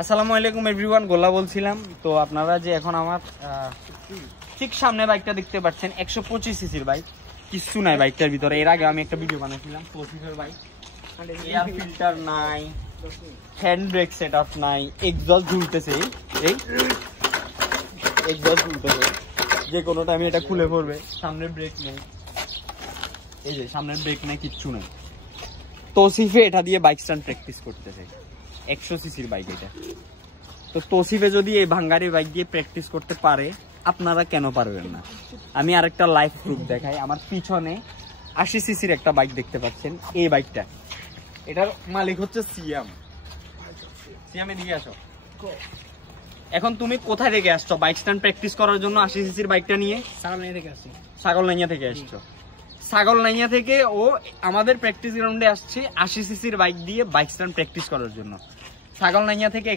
আসসালামু আলাইকুম এভরিওয়ান, গোল্লা বলছিলাম। তো আপনারা যে এখন আমার ঠিক সামনে বাইকটা দেখতে পাচ্ছেন 125 সিসির বাইক, কিছু নাই বাইকটার ভিতরে। এর আগে আমি একটা ভিডিও বানিয়েছিলাম তৌসিফের বাইক, এয়ার ফিল্টার নাই, হ্যান্ড ব্রেক সেটআপ নাই, এক্সস্ট ঝুলতেছে, এই এক্সস্ট ঝুলতেছে, যে কোনো টাইমে এটা খুলে পড়বে। সামনে ব্রেক নেই, এই যে সামনের ব্রেক নেই, কিচ্ছু নেই। তৌসিফে এটা দিয়ে বাইক স্ট্যান্ড প্র্যাকটিস করতেছে, 100 সিসির বাইক এটা। তো তৌসিফে যদি এই ভাঙ্গারি বাইক দিয়ে প্র্যাকটিস করতে পারে, আপনারা কেন পারবেন না? আমি আরেকটা লাইভ প্রুফ দেখাই। আমার পিছনে 80 সিসির একটা বাইক দেখতে পাচ্ছেন, এই বাইকটা, এটার মালিক হচ্ছে সিয়াম। সিয়ামে দিকে আসো। এখন তুমি কোথায় থেকে আসছো বাইক স্ট্যান্ড প্র্যাকটিস করার জন্য? 80 সিসির বাইকটা নিয়ে ছাগলনাইয়া থেকে আসছো। ছাগলনাইয়া থেকে ও আমাদের প্র্যাকটিস গ্রাউন্ডে আসছে 80 সিসির বাইক দিয়ে বাইক স্ট্যান্ড প্র্যাকটিস করার জন্য। ছাগলনাইয়া থেকে